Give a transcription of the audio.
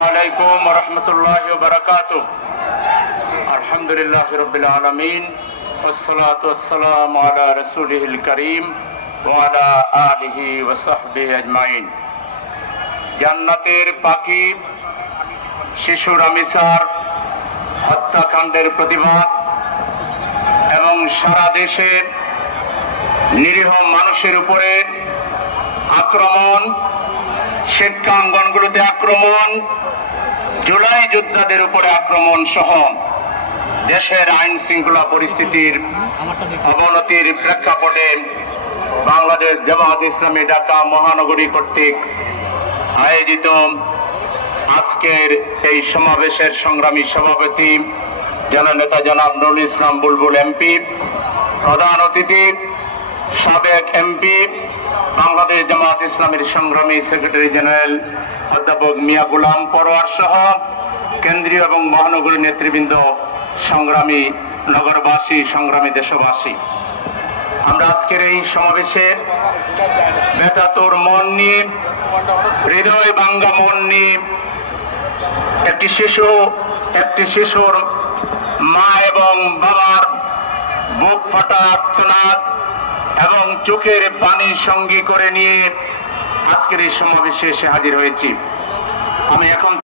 আলাইকুম ওয়া রাহমাতুল্লাহি ওয়া বারাকাতুহু। আলহামদুলিল্লাহি রাব্বিল আলামিন ওয়াসসালাতু ওয়াসসালামু আলা রাসূলিহিল কারীম ওয়া আলা আলিহি ওয়া সাহবিহি আজমাইন। জান্নাতের পাখি শিশু রামিসার হত্যাকাণ্ডের প্রতিবাদ এবং সারা দেশের নিরীহ মানুষের উপরে আক্রমণ, শিক্ষাঙ্গনগুলোতে আক্রমণ, জুলাই যোদ্ধাদের উপরে আক্রমণ সহ দেশের আইন শৃঙ্খলা পরিস্থিতির অবনতির প্রেক্ষাপটে বাংলাদেশ জামায়াত ইসলামী ঢাকা মহানগরী কর্তৃক আয়োজিত আজকের এই সমাবেশের সংগ্রামী সভাপতি জননেতা জনাব নুরুল ইসলাম বুলবুল এমপি, প্রধান অতিথি সাবেক এমপি বাংলাদেশ জামায়াত ইসলামের সংগ্রামী সেক্রেটারি জেনারেল অধ্যাপক মিয়া গোলাম পরোয়ার সহ কেন্দ্রীয় এবং মহানগরী নেতৃবৃন্দ, সংগ্রামী নগরবাসী, সংগ্রামী দেশবাসী, আমরা আজকের এই সমাবেশে বেতাতুর মন নিয়ে, হৃদয় ভাঙ্গা মন নিয়ে একটি শিশুর মা এবং বাবার বুক ফাটা আর্তনাদ এবং চোখের পানি সঙ্গী করে নিয়ে আজকের এই সমাবেশে এসে হাজির হয়েছি। আমি এখন